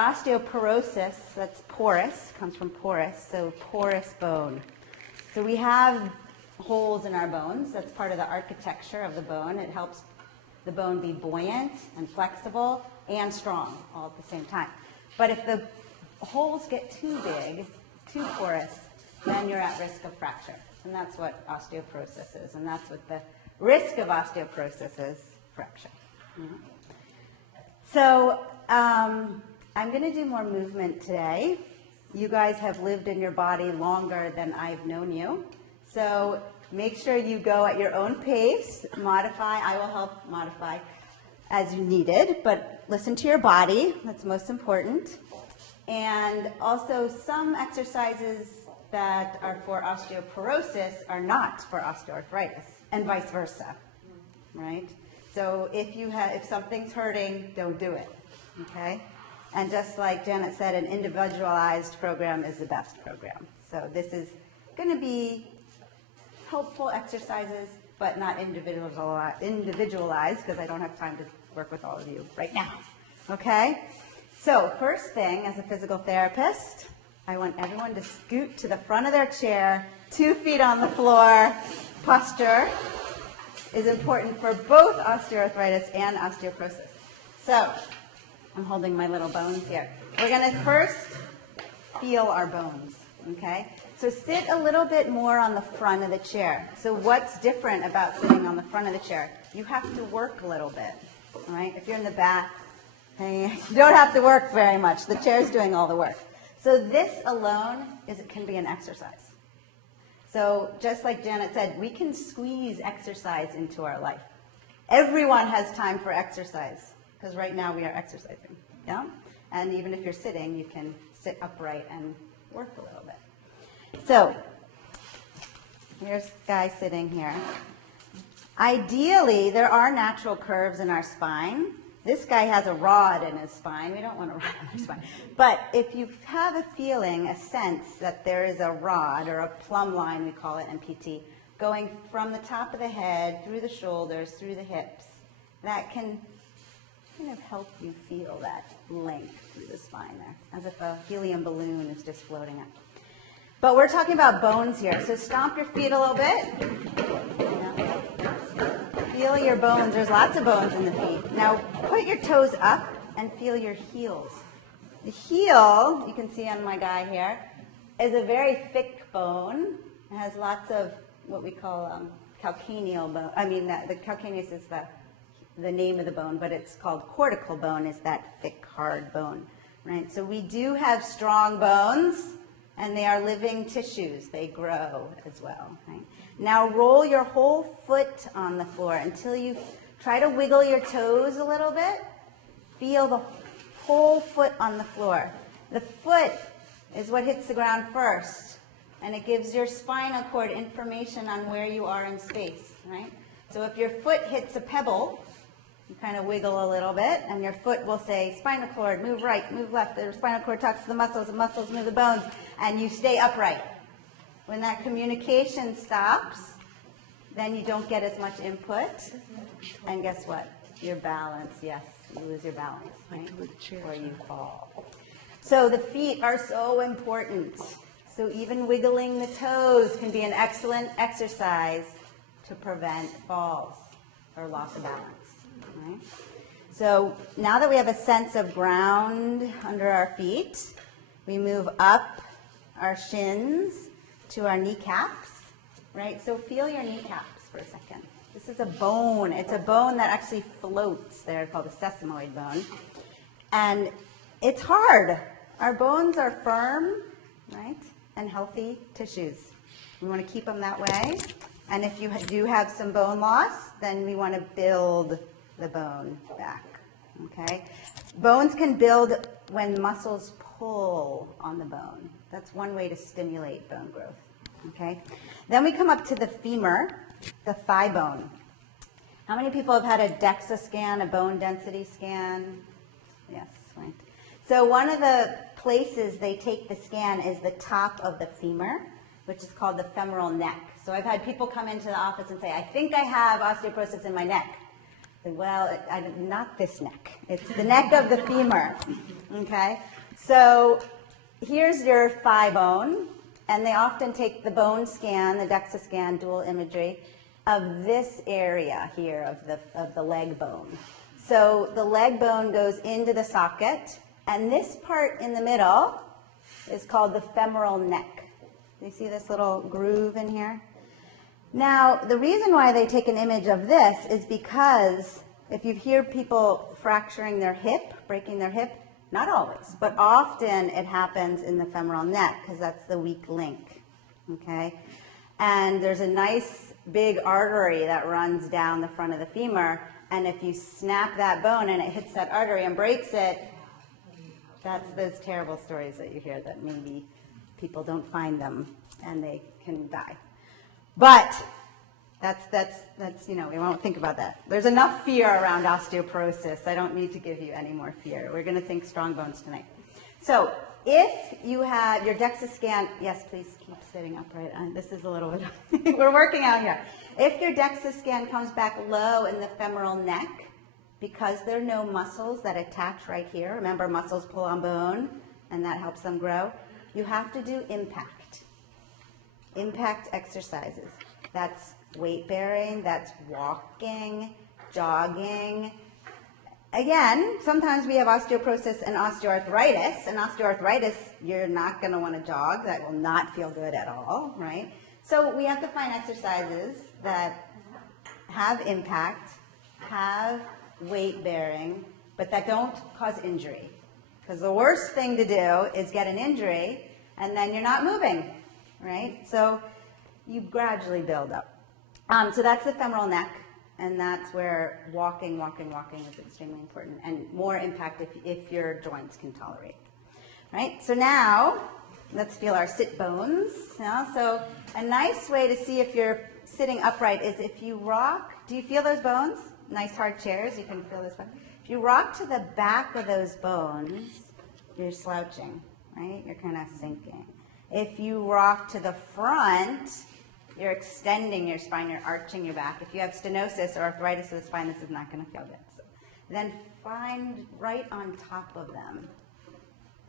osteoporosis, that's porous, comes from porous, so porous bone. So we have holes in our bones. That's part of the architecture of the bone. It helps the bone be buoyant and flexible and strong all at the same time. But if the holes get too big, too porous, then you're at risk of fracture. And that's what osteoporosis is. And that's what the risk of osteoporosis is, fracture. Mm-hmm. So I'm going to do more movement today. You guys have lived in your body longer than I've known you. So make sure you go at your own pace, modify. I will help modify as you needed, but listen to your body. That's most important. And also some exercises that are for osteoporosis are not for osteoarthritis, and vice versa, right? So if something's hurting, don't do it, okay? And just like Janet said, an individualized program is the best program. So this is going to be helpful exercises, but not individualized, because I don't have time to work with all of you right now, okay? So first thing, as a physical therapist, I want everyone to scoot to the front of their chair, 2 feet on the floor. Posture is important for both osteoarthritis and osteoporosis. So I'm holding my little bones here. We're going to first feel our bones, okay? So sit a little bit more on the front of the chair. So what's different about sitting on the front of the chair? You have to work a little bit, all right? If you're in the back, you don't have to work very much. The chair's doing all the work. So this alone can be an exercise. So just like Janet said, we can squeeze exercise into our life. Everyone has time for exercise, because right now we are exercising, yeah? And even if you're sitting, you can sit upright and work a little bit. So here's Guy sitting here. Ideally, there are natural curves in our spine. This guy has a rod in his spine. We don't want a rod in our spine. But if you have a feeling, a sense that there is a rod, or a plumb line, we call it in PT, going from the top of the head, through the shoulders, through the hips, that can kind of help you feel that length through the spine there, as if a helium balloon is just floating up. But we're talking about bones here. So stomp your feet a little bit. Feel your bones. There's lots of bones in the feet. Now put your toes up and feel your heels. The heel, you can see on my guy here, is a very thick bone. It has lots of what we call calcaneal bone. I mean, the calcaneus is the name of the bone, but it's called cortical bone, is that thick, hard bone, right? So we do have strong bones, and they are living tissues. They grow as well, right? Now roll your whole foot on the floor until you try to wiggle your toes a little bit. Feel the whole foot on the floor. The foot is what hits the ground first, and it gives your spinal cord information on where you are in space, right? So if your foot hits a pebble, you kind of wiggle a little bit, and your foot will say, spinal cord, move right, move left. The spinal cord talks to the muscles move the bones, and you stay upright. When that communication stops, then you don't get as much input, and guess what? Your balance, yes, you lose your balance, right? Or you fall. So the feet are so important. So even wiggling the toes can be an excellent exercise to prevent falls or loss of balance. Right? So now that we have a sense of ground under our feet, we move up our shins to our kneecaps, right? So feel your kneecaps for a second. This is a bone. It's a bone that actually floats there, called the sesamoid bone. And it's hard. Our bones are firm, right, and healthy tissues. We want to keep them that way. And if you do have some bone loss, then we want to build the bone back, okay? Bones can build when muscles pull on the bone. That's one way to stimulate bone growth, okay? Then we come up to the femur, the thigh bone. How many people have had a DEXA scan, a bone density scan? Yes, right. So one of the places they take the scan is the top of the femur, which is called the femoral neck. So I've had people come into the office and say, I think I have osteoporosis in my neck. I say, well, not this neck. It's the neck of the femur. Okay, so here's your thigh bone, and they often take the bone scan, the DEXA scan, dual imagery, of this area here of the leg bone. So the leg bone goes into the socket, and this part in the middle is called the femoral neck. You see this little groove in here? Now, the reason why they take an image of this is because if you hear people fracturing their hip, breaking their hip, not always, but often it happens in the femoral neck because that's the weak link, okay? And there's a nice big artery that runs down the front of the femur, and if you snap that bone and it hits that artery and breaks it, that's those terrible stories that you hear that maybe people don't find them and they can die. But that's you know, we won't think about that. There's enough fear around osteoporosis. I don't need to give you any more fear. We're going to think strong bones tonight. So if you have your DEXA scan, yes, please keep sitting upright. This is a little bit, we're working out here. If your DEXA scan comes back low in the femoral neck, because there are no muscles that attach right here, remember muscles pull on bone and that helps them grow, you have to do impact exercises. That's weight bearing, that's walking, jogging. Again, sometimes we have osteoporosis and osteoarthritis. And osteoarthritis, you're not going to want to jog. That will not feel good at all, right? So we have to find exercises that have impact, have weight bearing, but that don't cause injury. Because the worst thing to do is get an injury and then you're not moving, right? So you gradually build up. So that's the femoral neck, and that's where walking is extremely important, and more impact if your joints can tolerate. Right? So now, let's feel our sit bones. So a nice way to see if you're sitting upright is if you rock. Do you feel those bones? Nice hard chairs, you can feel this one. If you rock to the back of those bones, you're slouching, right? You're kind of sinking. If you rock to the front, you're extending your spine, you're arching your back. If you have stenosis or arthritis of the spine, this is not going to feel good. So then find right on top of them.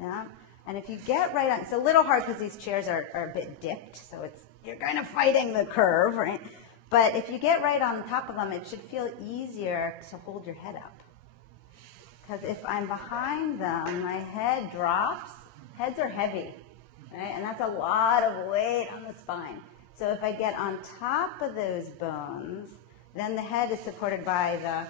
Yeah? And if you get right on, it's a little hard because these chairs are a bit dipped, so you're kind of fighting the curve, right? But if you get right on top of them, it should feel easier to hold your head up. Because if I'm behind them, my head drops. Heads are heavy, right? And that's a lot of weight on the spine. So if I get on top of those bones, then the head is supported by the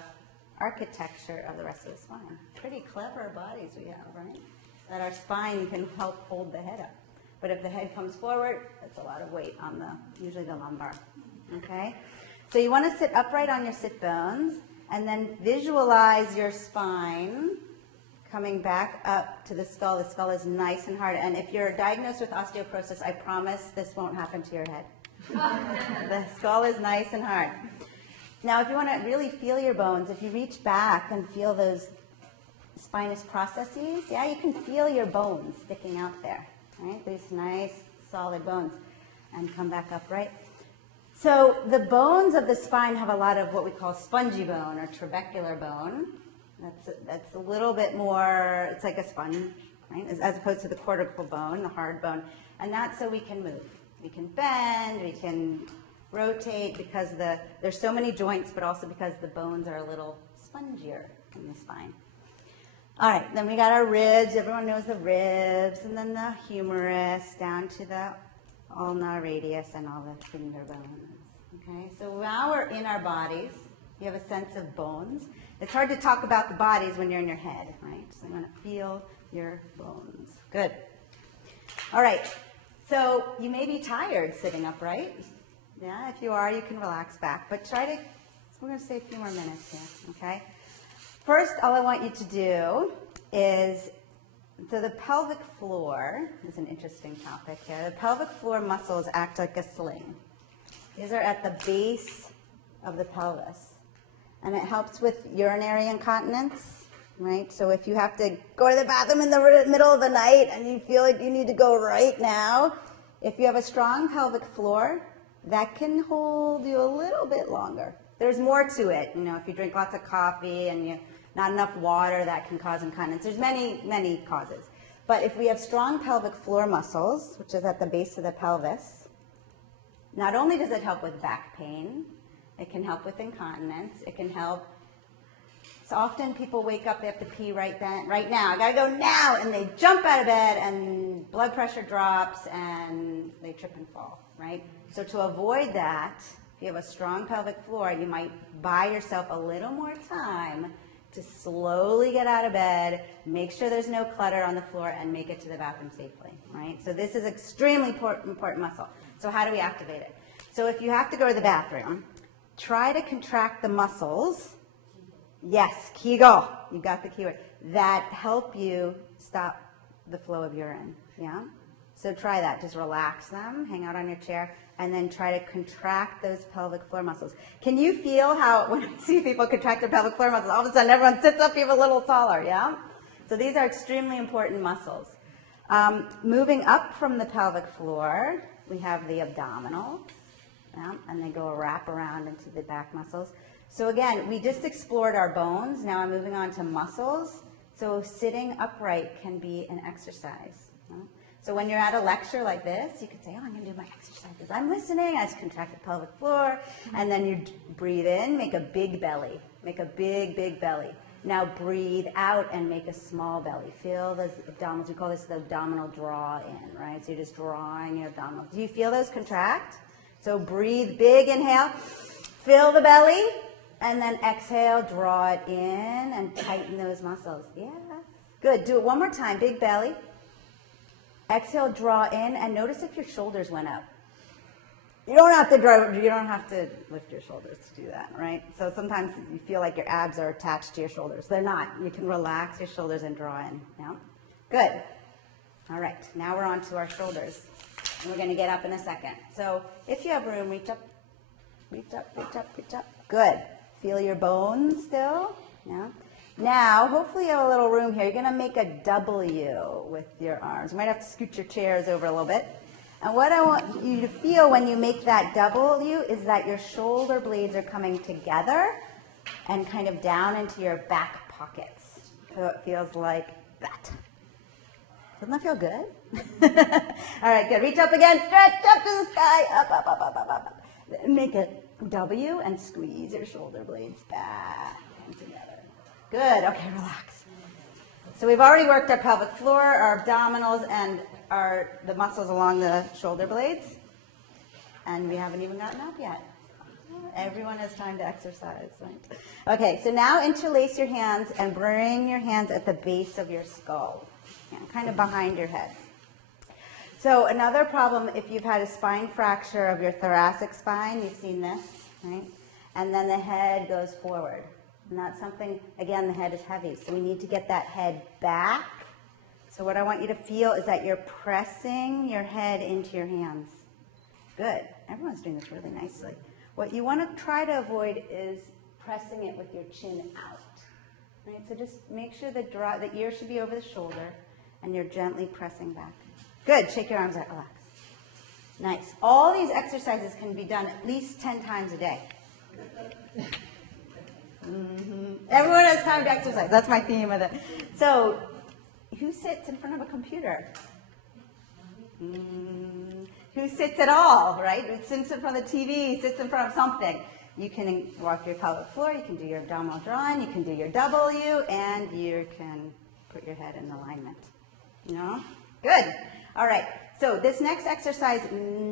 architecture of the rest of the spine. Pretty clever bodies we have, right? That our spine can help hold the head up. But if the head comes forward, that's a lot of weight on usually the lumbar. Okay? So you want to sit upright on your sit bones, and then visualize your spine coming back up to the skull. The skull is nice and hard. And if you're diagnosed with osteoporosis, I promise this won't happen to your head. The skull is nice and hard. Now, if you want to really feel your bones, if you reach back and feel those spinous processes, yeah, you can feel your bones sticking out there, right? These nice, solid bones. And come back upright. So the bones of the spine have a lot of what we call spongy bone or trabecular bone. That's a little bit more, it's like a sponge, right? As opposed to the cortical bone, the hard bone. And that's so we can move. We can bend, we can rotate because there's so many joints, but also because the bones are a little spongier in the spine. All right, then we got our ribs. Everyone knows the ribs, and then the humerus down to the ulnar radius and all the finger bones. Okay, so now we're in our bodies. You have a sense of bones. It's hard to talk about the bodies when you're in your head, right? So you want to feel your bones. Good. All right. So you may be tired sitting upright. Yeah, if you are, you can relax back. But we're going to stay a few more minutes here, okay? First, all I want you to do is, so the pelvic floor is an interesting topic here. The pelvic floor muscles act like a sling. These are at the base of the pelvis. And it helps with urinary incontinence, right? So if you have to go to the bathroom in the middle of the night and you feel like you need to go right now, if you have a strong pelvic floor, that can hold you a little bit longer. There's more to it. You know, if you drink lots of coffee and you not enough water, that can cause incontinence. There's many, many causes. But if we have strong pelvic floor muscles, which is at the base of the pelvis, not only does it help with back pain, it can help with incontinence, it can help. So often people wake up, they have to pee right now, I gotta go now, and they jump out of bed and blood pressure drops and they trip and fall, right? So to avoid that, if you have a strong pelvic floor, you might buy yourself a little more time to slowly get out of bed, make sure there's no clutter on the floor, and make it to the bathroom safely, right? So this is extremely important muscle. So how do we activate it? So if you have to go to the bathroom, try to contract the muscles. Yes, Kegel, you got the keyword, that help you stop the flow of urine, yeah? So try that, just relax them, hang out on your chair, and then try to contract those pelvic floor muscles. Can you feel how, when I see people contract their pelvic floor muscles, all of a sudden everyone sits up even a little taller, yeah? So these are extremely important muscles. Moving up from the pelvic floor, we have the abdominals, yeah? And they go wrap around into the back muscles. So again, we just explored our bones. Now I'm moving on to muscles. So sitting upright can be an exercise. So when you're at a lecture like this, you could say, oh, I'm going to do my exercises. I'm listening. I just contract the pelvic floor. And then you breathe in, make a big belly. Make a big, big belly. Now breathe out and make a small belly. Feel those abdominals. We call this the abdominal draw in, right? So you're just drawing your abdominals. Do you feel those contract? So breathe big, inhale. Fill the belly. And then exhale, draw it in and tighten those muscles. Yeah, good. Do it one more time. Big belly. Exhale, draw in, and notice if your shoulders went up. You don't have to lift your shoulders to do that, right? So sometimes you feel like your abs are attached to your shoulders. They're not. You can relax your shoulders and draw in. Yeah? Good. All right. Now we're on to our shoulders. And we're going to get up in a second. So if you have room, reach up, reach up, reach up, reach up. Good. Feel your bones still. Yeah. Now, hopefully you have a little room here. You're going to make a W with your arms. You might have to scoot your chairs over a little bit. And what I want you to feel when you make that W is that your shoulder blades are coming together and kind of down into your back pockets. So it feels like that. Doesn't that feel good? All right, good. Reach up again. Stretch up to the sky. Up, up, up, up, up, up, up. Make a W and squeeze your shoulder blades back and together. Good. Okay, relax. So we've already worked our pelvic floor, our abdominals, and the muscles along the shoulder blades. And we haven't even gotten up yet. Everyone has time to exercise, right? Okay, so now interlace your hands and bring your hands at the base of your skull, kind of behind your head. So another problem, if you've had a spine fracture of your thoracic spine, you've seen this, right? And then the head goes forward. And that's something, again, the head is heavy, so we need to get that head back. So what I want you to feel is that you're pressing your head into your hands. Good. Everyone's doing this really nicely. What you want to try to avoid is pressing it with your chin out. Right? So just make sure the ear should be over the shoulder, and you're gently pressing back. Good. Shake your arms out. Relax. Nice. All these exercises can be done at least 10 times a day. Mm-hmm. Everyone has time to exercise. That's my theme of it. So, who sits in front of a computer? Who sits at all, right? Who sits in front of the TV, sits in front of something. You can walk your pelvic floor, you can do your abdominal drawing, you can do your W, and you can put your head in alignment. You know? Good. All right. So this next exercise,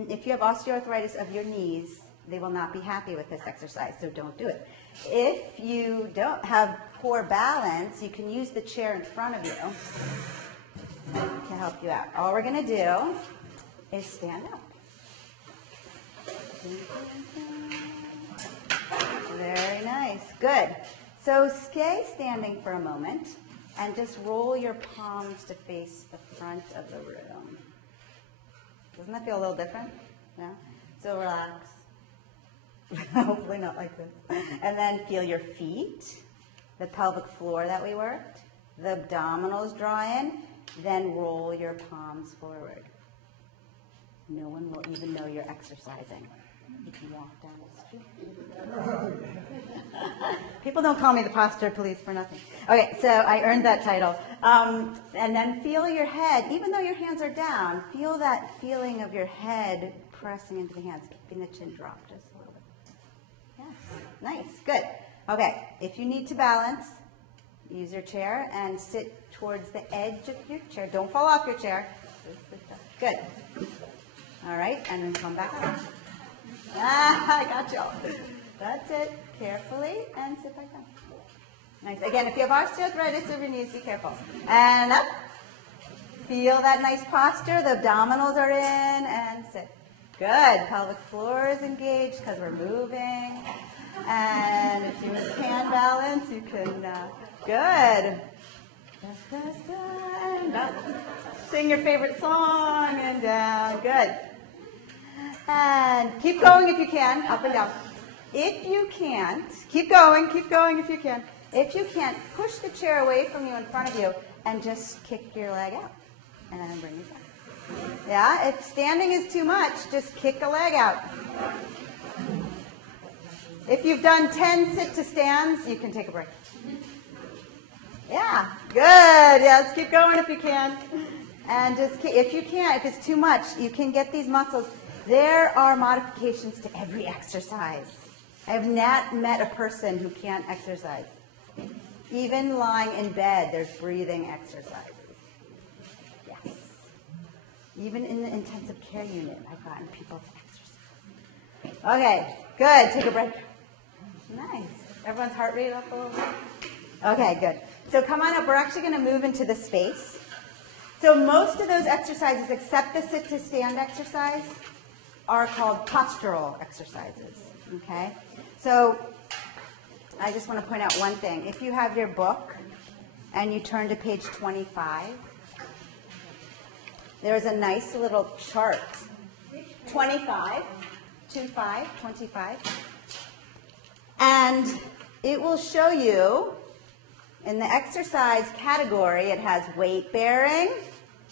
if you have osteoarthritis of your knees, they will not be happy with this exercise, so don't do it. If you don't have poor balance, you can use the chair in front of you to help you out. All we're going to do is stand up. Very nice. Good. So stay standing for a moment and just roll your palms to face the front of the room. Doesn't that feel a little different? Yeah? So relax. Hopefully not like this. And then feel your feet, the pelvic floor that we worked, the abdominals draw in, then roll your palms forward. No one will even know you're exercising. You can walk down the street. People don't call me the posture police for nothing. Okay, so I earned that title. And then feel your head, even though your hands are down, feel that feeling of your head pressing into the hands, keeping the chin dropped just a little bit. Yes, nice, good. Okay, if you need to balance, use your chair and sit towards the edge of your chair. Don't fall off your chair. Good. All right, and then come back up. I got you. That's it. Carefully, and sit back down. Nice. Again, if you have osteoarthritis of your knees, be careful. And up. Feel that nice posture. The abdominals are in, and sit. Good. Pelvic floor is engaged because we're moving. And if you can balance, you can, good. And up. Sing your favorite song, and down. Good. And keep going if you can, up and down. If you can't, keep going if you can. If you can't, push the chair away from you in front of you and just kick your leg out. And then bring it back. Yeah, if standing is too much, just kick a leg out. If you've done 10 sit to stands, you can take a break. Yeah, good. Yeah, let's keep going if you can. And just, if you can't, if it's too much, you can get these muscles. There are modifications to every exercise. I have not met a person who can't exercise. Even lying in bed, there's breathing exercises. Yes. Even in the intensive care unit, I've gotten people to exercise. Okay, good. Take a break. Nice. Everyone's heart rate up a little bit? Okay, good. So come on up. We're actually going to move into the space. So most of those exercises, except the sit to stand exercise, are called postural exercises. Okay? So I just want to point out one thing. If you have your book and you turn to page 25, there's a nice little chart. 25. And it will show you in the exercise category, it has weight bearing,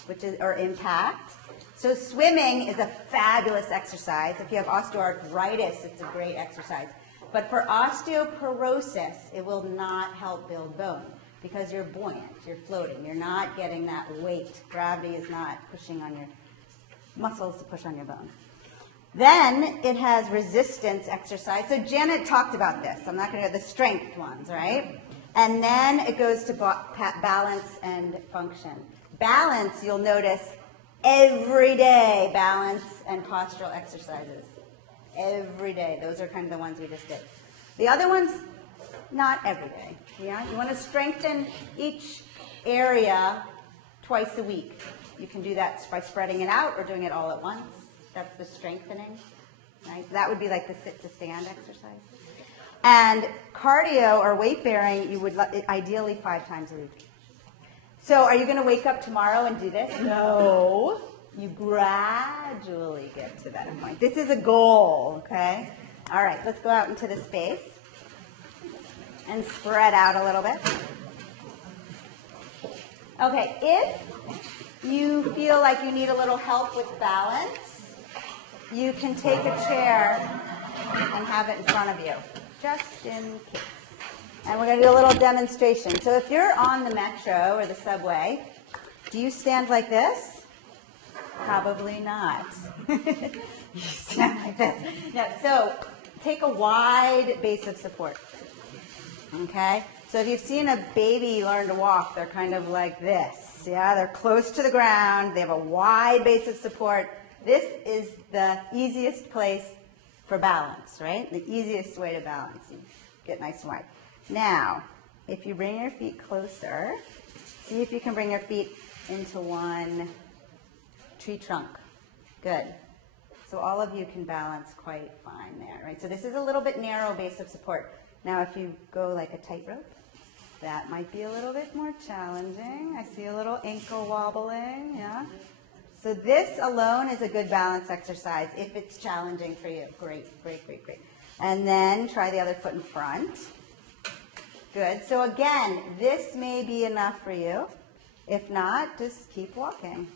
which is, or impact. So swimming is a fabulous exercise. If you have osteoarthritis, it's a great exercise. But for osteoporosis, it will not help build bone because you're buoyant, you're floating, you're not getting that weight. Gravity is not pushing on your muscles to push on your bones. Then it has resistance exercise. So Janet talked about this. I'm not going to go the strength ones, right? And then it goes to balance and function. Balance, you'll notice, every day, balance and postural exercises. Every day. Those are kind of the ones we just did. The other ones, not every day. Yeah? You want to strengthen each area twice a week. You can do that by spreading it out or doing it all at once. That's the strengthening. Right? That would be like the sit to stand exercise. And cardio or weight bearing, you would ideally 5 times a week. So are you going to wake up tomorrow and do this? No. You gradually get to that point. This is a goal, okay? All right, let's go out into the space and spread out a little bit. Okay, if you feel like you need a little help with balance, you can take a chair and have it in front of you, just in case. And we're going to do a little demonstration. So if you're on the metro or the subway, do you stand like this? Probably not. You stand like this. Yeah, so take a wide base of support. Okay? So if you've seen a baby learn to walk, they're kind of like this. Yeah, they're close to the ground. They have a wide base of support. This is the easiest place for balance, right? The easiest way to balance. You get nice and wide. Now, if you bring your feet closer, see if you can bring your feet into one tree trunk. Good. So all of you can balance quite fine there, right? So this is a little bit narrow base of support. Now if you go like a tightrope, that might be a little bit more challenging. I see a little ankle wobbling, yeah? So this alone is a good balance exercise if it's challenging for you. Great, great, great, great. And then try the other foot in front. Good. So again, this may be enough for you. If not, just keep walking.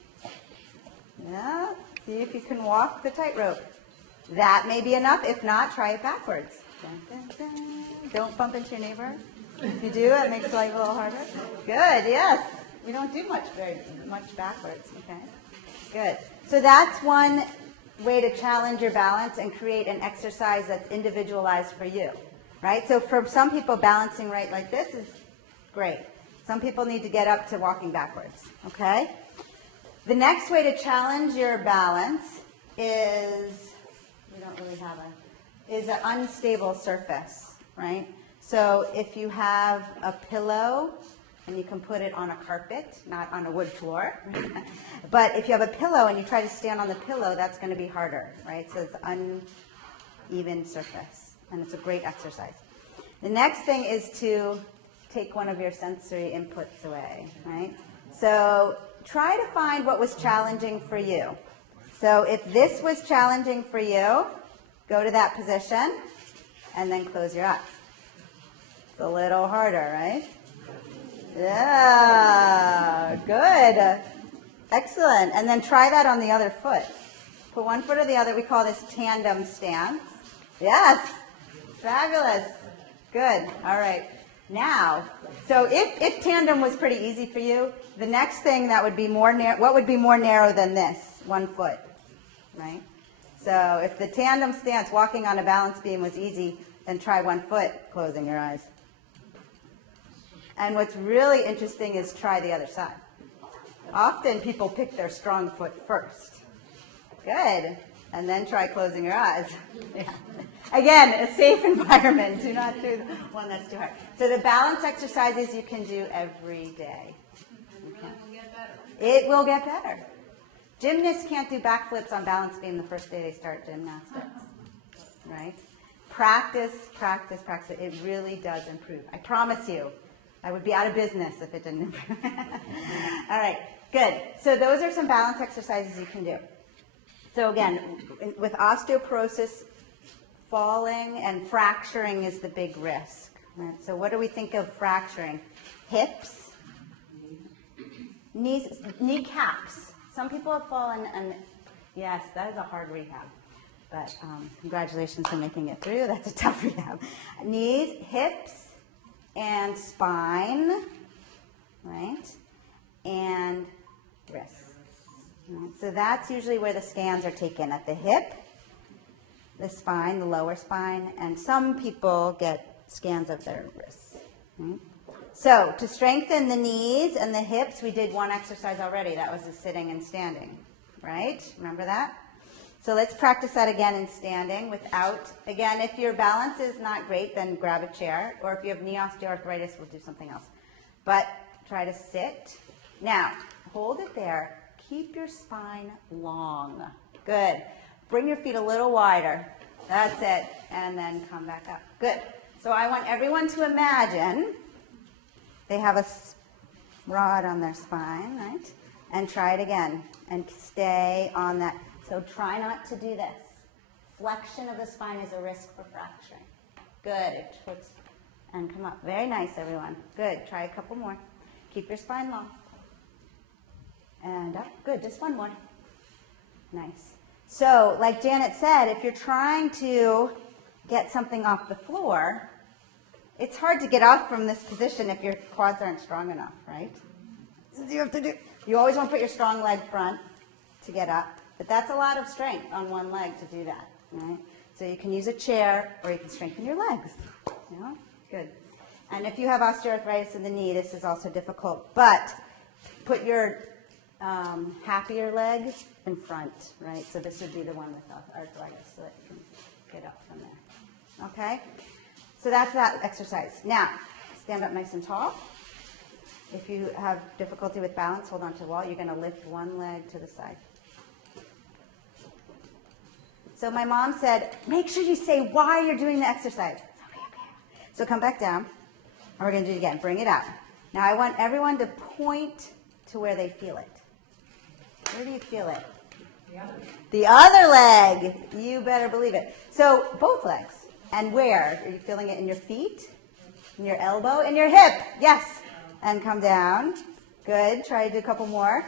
Yeah. See if you can walk the tightrope. That may be enough. If not, try it backwards. Dun, dun, dun. Don't bump into your neighbor. If you do, it makes life a little harder. Good, yes. We don't do very much backwards, okay? Good. So that's one way to challenge your balance and create an exercise that's individualized for you, right? So for some people, balancing right like this is great. Some people need to get up to walking backwards, okay? The next way to challenge your balance is, we don't really have is an unstable surface, right? So if you have a pillow, and you can put it on a carpet, not on a wood floor. But if you have a pillow and you try to stand on the pillow, that's going to be harder, right? So it's uneven surface, and it's a great exercise. The next thing is to take one of your sensory inputs away, right? So try to find what was challenging for you. So if this was challenging for you, go to that position and then close your eyes. It's a little harder, right? Yeah, good. Excellent. And then try that on the other foot. Put one foot or the other. We call this tandem stance. Yes. Fabulous. Good. All right. Now, so if tandem was pretty easy for you, the next thing that would be more narrow, what would be more narrow than this? 1 foot, right? So if the tandem stance, walking on a balance beam, was easy, then try 1 foot, closing your eyes. And what's really interesting is try the other side. Often people pick their strong foot first. Good. And then try closing your eyes. Yeah. Again, a safe environment. Do not do the one that's too hard. So the balance exercises you can do every day. Okay. It will get better. Gymnasts can't do backflips on balance beam the first day they start gymnastics. Right? Practice, practice, practice. It really does improve. I promise you. I would be out of business if it didn't improve. All right, good. So those are some balance exercises you can do. So again, with osteoporosis, falling and fracturing is the big risk. Right? So what do we think of fracturing? Hips, knees, kneecaps. Some people have fallen, and yes, that is a hard rehab. But congratulations for making it through. That's a tough rehab. Knees, hips, and spine, right? And wrists. Right? So that's usually where the scans are taken, at the hip, the spine, the lower spine, and some people get scans of their wrists. Right? So to strengthen the knees and the hips, we did one exercise already. That was the sitting and standing, right? Remember that? So let's practice that again in standing without, again, if your balance is not great, then grab a chair. Or if you have knee osteoarthritis, we'll do something else. But try to sit. Now, hold it there. Keep your spine long. Good. Bring your feet a little wider. That's it. And then come back up. Good. So I want everyone to imagine they have a rod on their spine, right? And try it again. And stay on that. So try not to do this. Flexion of the spine is a risk for fracturing. Good. And come up. Very nice, everyone. Good. Try a couple more. Keep your spine long. And up. Good. Just one more. Nice. So, like Janet said, if you're trying to get something off the floor, it's hard to get up from this position if your quads aren't strong enough, right? You always want to put your strong leg front to get up. But that's a lot of strength on one leg to do that, right? So you can use a chair or you can strengthen your legs. You know? Good. And if you have osteoarthritis in the knee, this is also difficult. But put your happier leg in front, right? So this would be the one with arthritis, so that you can get up from there. Okay? So that's that exercise. Now, stand up nice and tall. If you have difficulty with balance, hold on to the wall. You're going to lift one leg to the side. So my mom said, make sure you say why you're doing the exercise. So come back down, and we're going to do it again. Bring it out. Now I want everyone to point to where they feel it. Where do you feel it? The other leg. You better believe it. So both legs. And where? Are you feeling it in your feet? In your elbow? In your hip? Yes. And come down. Good. Try to do a couple more.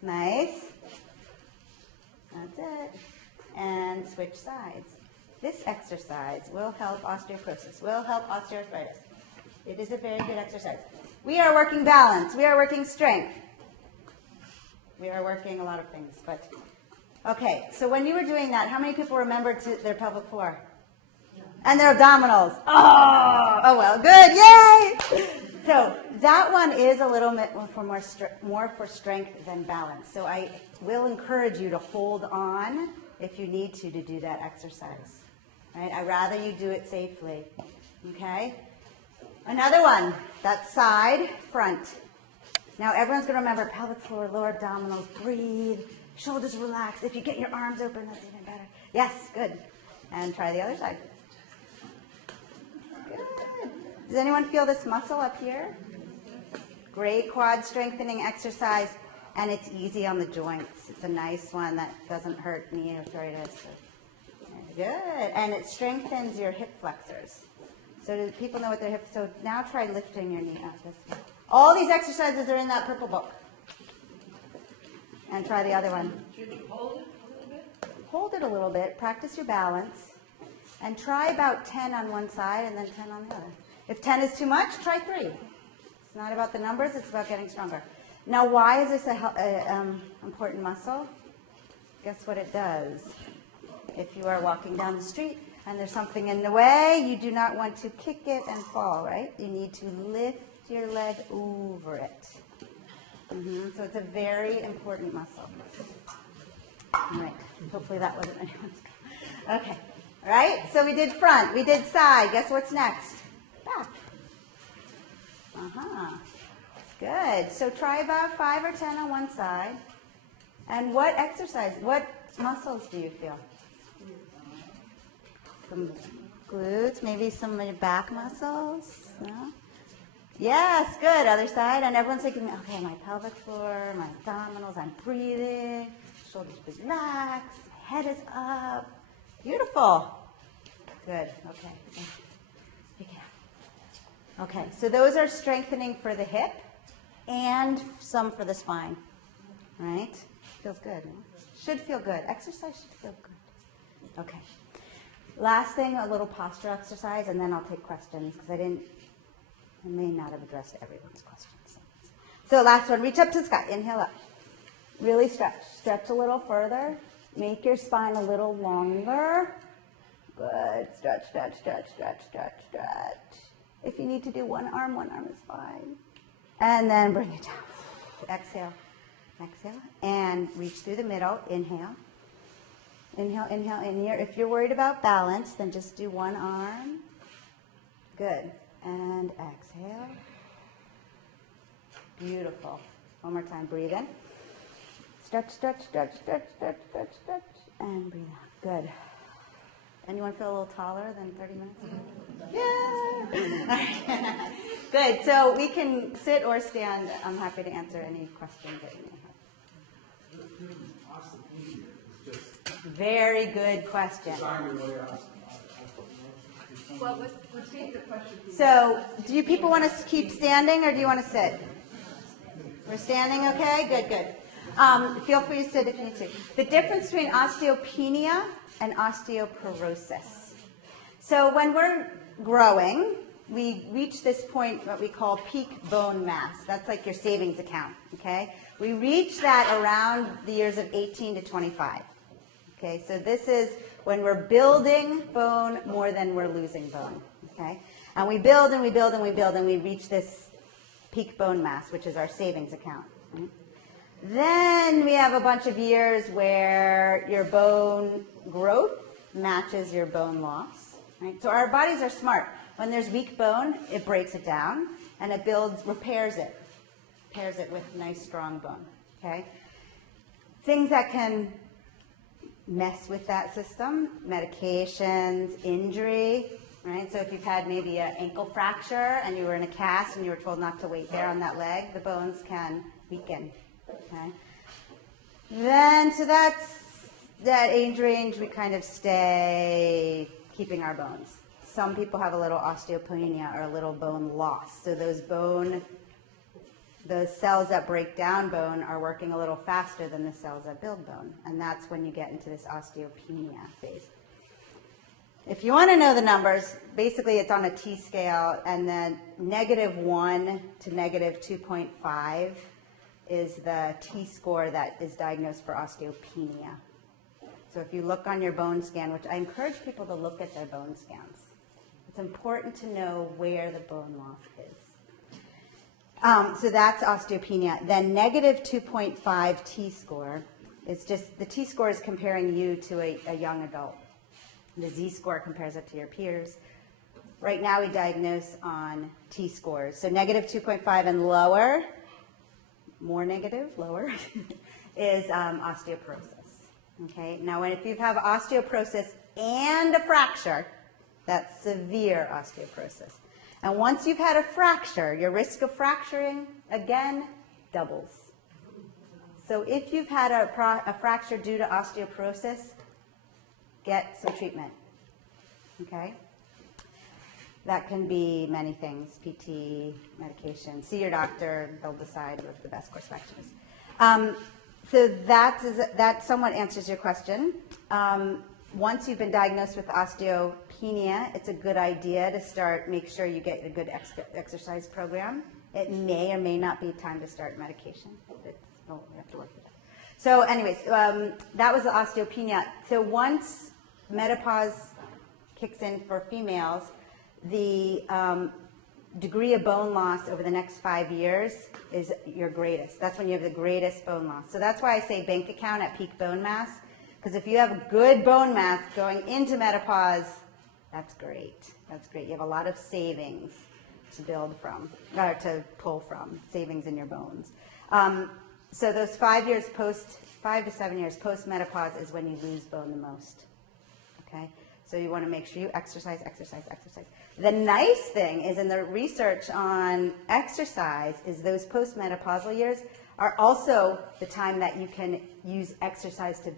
Nice. That's it. and switch sides. This exercise will help osteoporosis, will help osteoarthritis. It is a very good exercise. We are working balance. We are working strength. We are working a lot of things. But okay, so when you were doing that, how many people remembered their pelvic floor? And their abdominals. Oh well, good, yay! So that one is a little bit more for strength than balance. So I will encourage you to hold on if you need to do that exercise. Right? I'd rather you do it safely. Okay? Another one, that side, front. Now everyone's going to remember pelvic floor, lower abdominals, breathe, shoulders relax. If you get your arms open, that's even better. Yes, good. And try the other side. Good. Does anyone feel this muscle up here? Great quad strengthening exercise, and it's easy on the joints. It's a nice one that doesn't hurt knee arthritis. Good. And it strengthens your hip flexors. So do people know what their hips? So now try lifting your knee up this way. All these exercises are in that purple book. And try the other one. Should you hold it a little bit? Hold it a little bit. Practice your balance. And try about 10 on one side and then 10 on the other. If 10 is too much, try 3. It's not about the numbers. It's about getting stronger. Now, why is this an important muscle? Guess what it does? If you are walking down the street and there's something in the way, you do not want to kick it and fall, right? You need to lift your leg over it. So it's a very important muscle. All right. Hopefully that wasn't anyone's. Okay. All right. So we did front. We did side. Guess what's next? Back. Good. So try about 5 or 10 on one side. And what muscles do you feel? Some glutes, maybe some of your back muscles. No? Yes, good. Other side. And everyone's thinking, okay, my pelvic floor, my abdominals, I'm breathing, shoulders relax, my head is up. Beautiful. Good. Okay. Pick it up. Okay, so those are strengthening for the hip and some for the spine. Right? Feels good. No? Should feel good. Exercise should feel good. Okay. Last thing, a little posture exercise, and then I'll take questions because I may not have addressed everyone's questions. So last one, reach up to the sky. Inhale up. Really stretch. Stretch a little further. Make your spine a little longer. Good. Stretch, stretch, stretch, stretch, stretch, stretch. If you need to do one arm is fine. And then bring it down. Exhale. Exhale. And reach through the middle. Inhale. Inhale, inhale, in here. If you're worried about balance, then just do one arm. Good. And exhale. Beautiful. One more time. Breathe in. Stretch, stretch, stretch, stretch, stretch, stretch, stretch. And breathe out. Good. Anyone feel a little taller than 30 minutes ago? Yeah. Good. So we can sit or stand. I'm happy to answer any questions that you may have. Very good question. Well, let's take the question. So, do you people want to keep standing or do you want to sit? We're standing, okay? Good, good. Feel free to sit if you need to. The difference between osteopenia and osteoporosis. So, when we're growing, we reach this point, what we call peak bone mass. That's like your savings account, okay? We reach that around the years of 18 to 25. Okay, so this is when we're building bone more than we're losing bone. Okay, and we build and we build and we build and we reach this peak bone mass, which is our savings account. Right? Then we have a bunch of years where your bone growth matches your bone loss. Right? So our bodies are smart. When there's weak bone, it breaks it down and it repairs it with nice strong bone. Okay, things that can mess with that system, medications, injury, right? So if you've had maybe an ankle fracture and you were in a cast and you were told not to wait there on that leg, the bones can weaken, okay? Then, so that's that age range, we kind of stay keeping our bones. Some people have a little osteopenia or a little bone loss. So those bone the cells that break down bone are working a little faster than the cells that build bone. And that's when you get into this osteopenia phase. If you want to know the numbers, basically it's on a T scale, and then -1 to -2.5 is the T score that is diagnosed for osteopenia. So if you look on your bone scan, which I encourage people to look at their bone scans, it's important to know where the bone loss is. So that's osteopenia. Then -2.5 T score is just, the T score is comparing you to a young adult. The Z score compares it to your peers. Right now we diagnose on T scores. So -2.5 and lower, more negative, lower, is osteoporosis. Okay, now if you have osteoporosis and a fracture, that's severe osteoporosis. And once you've had a fracture, your risk of fracturing, again, doubles. So if you've had a fracture due to osteoporosis, get some treatment, okay? That can be many things, PT, medication. See your doctor, they'll decide what the best course of action is. So that somewhat answers your question. Once you've been diagnosed with osteopenia, it's a good idea to make sure you get a good exercise program. It may or may not be time to start medication. We have to work with that. So anyways, that was the osteopenia. So once menopause kicks in for females, the degree of bone loss over the next 5 years is your greatest. That's when you have the greatest bone loss. So that's why I say bank account at peak bone mass, because if you have good bone mass going into menopause, that's great. That's great. You have a lot of savings to build from, or to pull from, savings in your bones. So those 5 to 7 years post-menopause is when you lose bone the most. Okay? So you want to make sure you exercise, exercise, exercise. The nice thing is in the research on exercise is those postmenopausal years are also the time that you can use exercise to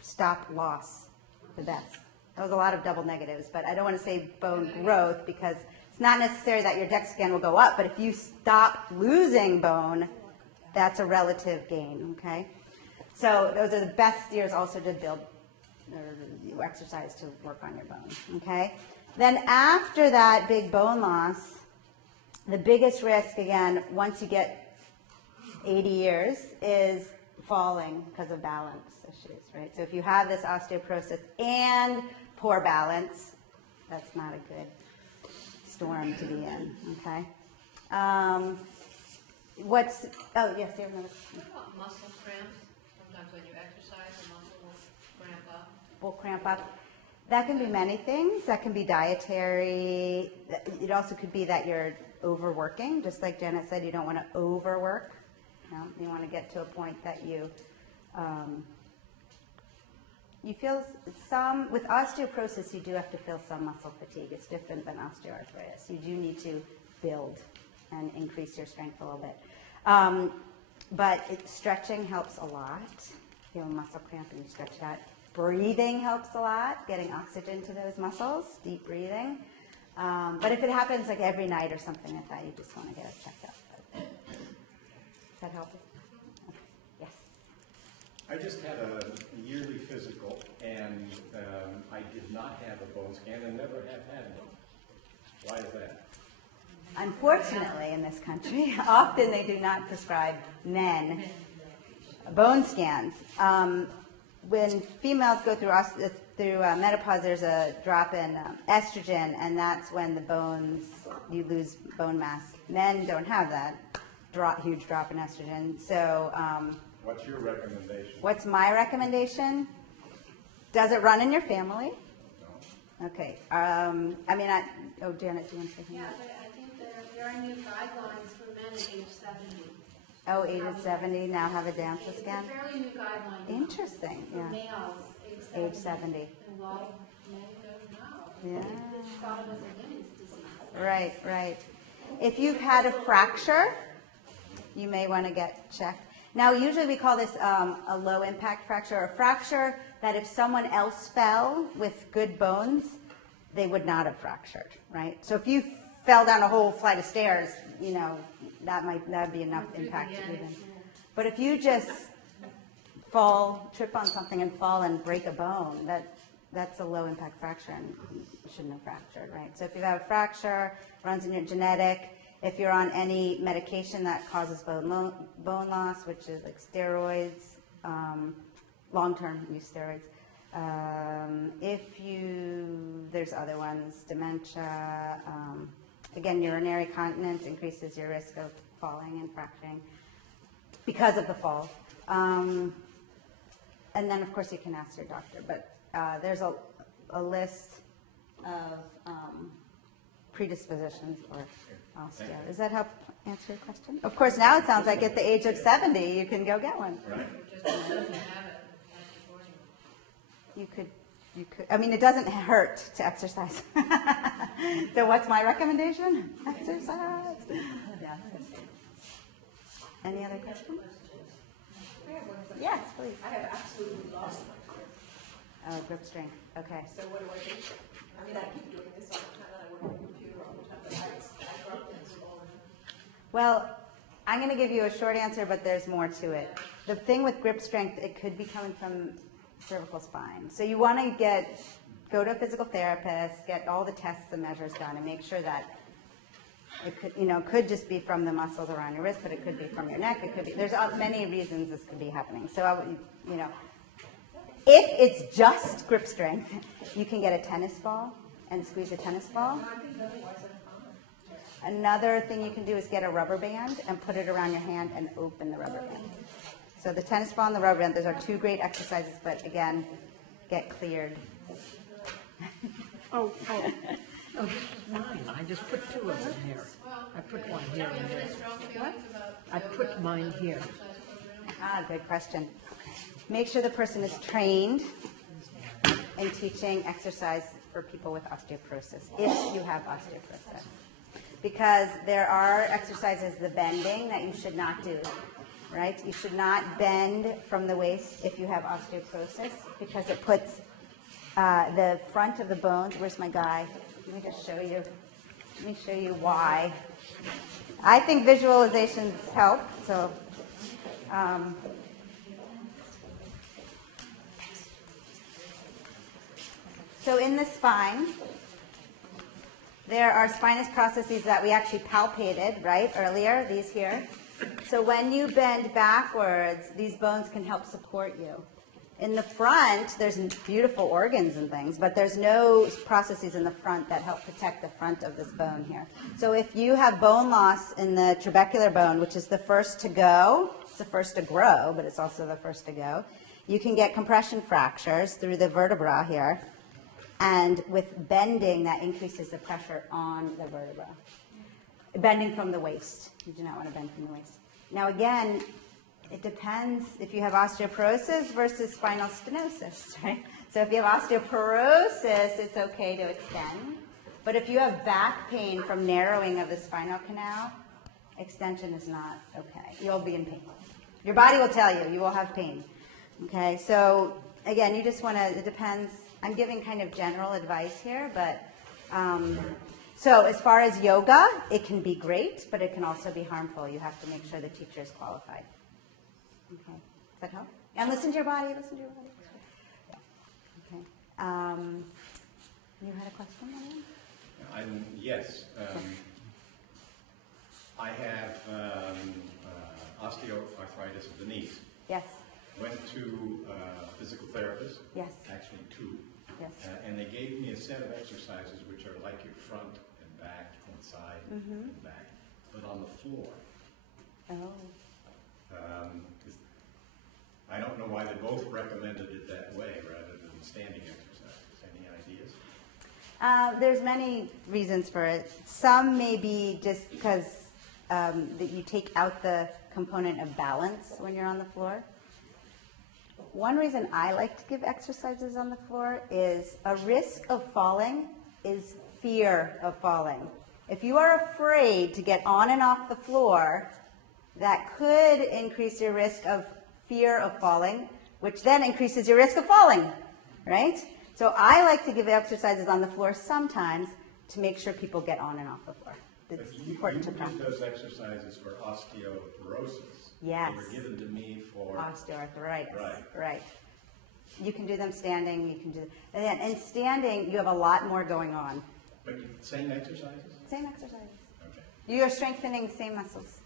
stop loss the best. That was a lot of double negatives, but I don't want to say bone growth because it's not necessary that your DEXA scan will go up, but if you stop losing bone, that's a relative gain, okay? So those are the best years also to build or exercise to work on your bone, okay? Then after that big bone loss, the biggest risk, again, once you get 80 years, is falling because of balance issues, right? So if you have this osteoporosis and poor balance, that's not a good storm to be in, okay? Oh, yes, you have another question. What about muscle cramps? Sometimes when you exercise, the muscle will cramp up. Will cramp up. That can be many things. That can be dietary. It also could be that you're overworking. Just like Janet said, you don't want to overwork. You want to get to a point that you feel some, with osteoporosis, you do have to feel some muscle fatigue. It's different than osteoarthritis. You do need to build and increase your strength a little bit. But stretching helps a lot. You feel a muscle cramp and you stretch it out. Breathing helps a lot, getting oxygen to those muscles, deep breathing. But if it happens like every night or something like that, you just want to get it checked out. Does that help you? Okay. Yes. I just had a yearly physical, and I did not have a bone scan and never have had one. Why is that? Unfortunately, in this country, often they do not prescribe men bone scans. When females go through menopause, there's a drop in estrogen, and that's when you lose bone mass. Men don't have that huge drop in estrogen. So, what's your recommendation? What's my recommendation? Does it run in your family? No. Okay. Janet, do you want to say something? Yeah, but I think there are new guidelines for men at age 70. Oh, age of 70 now have a DANCA scan? It's a fairly new guideline. Interesting, For yeah. males, Age 70. And a lot of men don't know. Yeah. It's thought of as a women's disease. Right. If you've had a fracture, you may want to get checked. Now, usually we call this a low-impact fracture, or a fracture that if someone else fell with good bones, they would not have fractured, right? So if you fell down a whole flight of stairs, that'd be enough Through the impact to end. even. But if you just trip on something and fall and break a bone, that's a low impact fracture and you shouldn't have fractured, right? So if you have a fracture, runs in your genetic, if you're on any medication that causes bone loss, which is like steroids, long-term use steroids. There's other ones, dementia, again, urinary continence increases your risk of falling and fracturing because of the fall. And then, of course, you can ask your doctor, but there's a list of predispositions for osteo. Does that help answer your question? Of course, now it sounds like at the age of 70, you can go get one. Right. Just doesn't have it, that's important. You could, I mean, it doesn't hurt to exercise. So what's my recommendation? Exercise. Yeah. Any other questions? Yes, please. I have absolutely lost my grip. Oh, grip strength. Okay. So what do I do? I mean, I keep doing this all the time, and I work on the computer all the time, but I drop things all the time. Well, I'm going to give you a short answer, but there's more to it. The thing with grip strength, it could be coming from cervical spine. So you want to go to a physical therapist, get all the tests and measures done, and make sure that it could just be from the muscles around your wrist, but it could be from your neck. It could be. There's many reasons this could be happening. So if it's just grip strength, you can get a tennis ball and squeeze a tennis ball. Another thing you can do is get a rubber band and put it around your hand and open the rubber band. So the tennis ball and the rubber band, those are two great exercises, but again, get cleared. Oh, mine. I just put two of them here. I put one here and there. Strong feelings about I put mine here. Good question. Make sure the person is trained in teaching exercise for people with osteoporosis, if you have osteoporosis. Because there are exercises, the bending, that you should not do, right? You should not bend from the waist if you have osteoporosis, because it puts the front of the bones. Where's my guy? Let me just show you. Let me show you why. I think visualizations help. So in the spine, there are spinous processes that we actually palpated, right, earlier, these here. So when you bend backwards, these bones can help support you. In the front, there's beautiful organs and things, but there's no processes in the front that help protect the front of this bone here. So if you have bone loss in the trabecular bone, which is the first to go, it's the first to grow, but it's also the first to go, you can get compression fractures through the vertebra here. And with bending, that increases the pressure on the vertebra. Bending from the waist. You do not want to bend from the waist. Now again, it depends if you have osteoporosis versus spinal stenosis, right? So if you have osteoporosis, it's okay to extend. But if you have back pain from narrowing of the spinal canal, extension is not okay. You'll be in pain. Your body will tell you, you will have pain. Okay, so again, you just want to, it depends. I'm giving kind of general advice here, but so as far as yoga, it can be great, but it can also be harmful. You have to make sure the teacher is qualified. Okay, does that help? And listen to your body, listen to your body. Okay. You had a question, William? Yes. I have osteoarthritis of the knees. Yes. Went to a physical therapist. Yes. Actually, two. Yes. And they gave me a set of exercises which are like your front and back and side and back, but on the floor. Oh. I don't know why they both recommended it that way rather than standing exercises. Any ideas? There's many reasons for it. Some may be just because that you take out the component of balance when you're on the floor. One reason I like to give exercises on the floor is a risk of falling is fear of falling. If you are afraid to get on and off the floor, that could increase your risk of fear of falling, which then increases your risk of falling, right? So I like to give exercises on the floor sometimes to make sure people get on and off the floor. it's But you important to did practice. those exercises for osteoporosis. Yes. They were given to me for, Osteoarthritis. Right. Right. You can do them standing. You can do, and then in standing, you have a lot more going on. but same exercises? Same exercises. Okay. You are strengthening same muscles.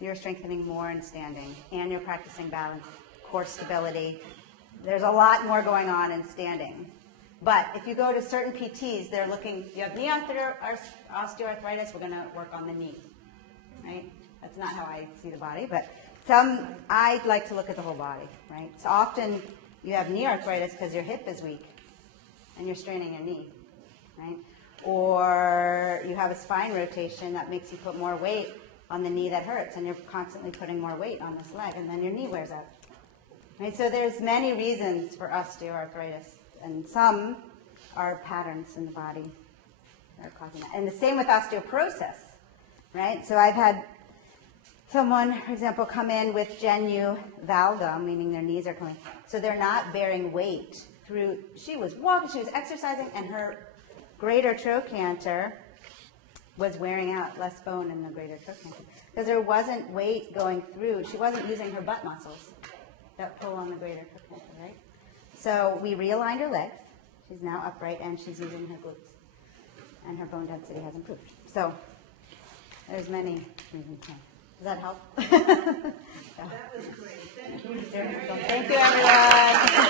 You're strengthening more in standing, and you're practicing balance, core stability. There's a lot more going on in standing. But if you go to certain PTs, they're looking, you have knee osteoarthritis, we're going to work on the knee, right? That's not how I see the body, but I'd like to look at the whole body, right? So often you have knee arthritis because your hip is weak and you're straining your knee, right? Or you have a spine rotation that makes you put more weight on the knee that hurts, and you're constantly putting more weight on this leg, and then your knee wears out. Right? So there's many reasons for osteoarthritis, and some are patterns in the body that are causing that. And the same with osteoporosis, right? So I've had someone, for example, come in with genu valgum, meaning their knees are coming, so they're not bearing weight through. She was walking, she was exercising, and her greater trochanter was wearing out, less bone in the greater trochanter, because there wasn't weight going through. She wasn't using her butt muscles that pull on the greater trochanter, right? So we realigned her legs. She's now upright, and she's using her glutes, and her bone density has improved. So there's many reasons why. Does that help? That was great. Thank you. Thank you, everyone.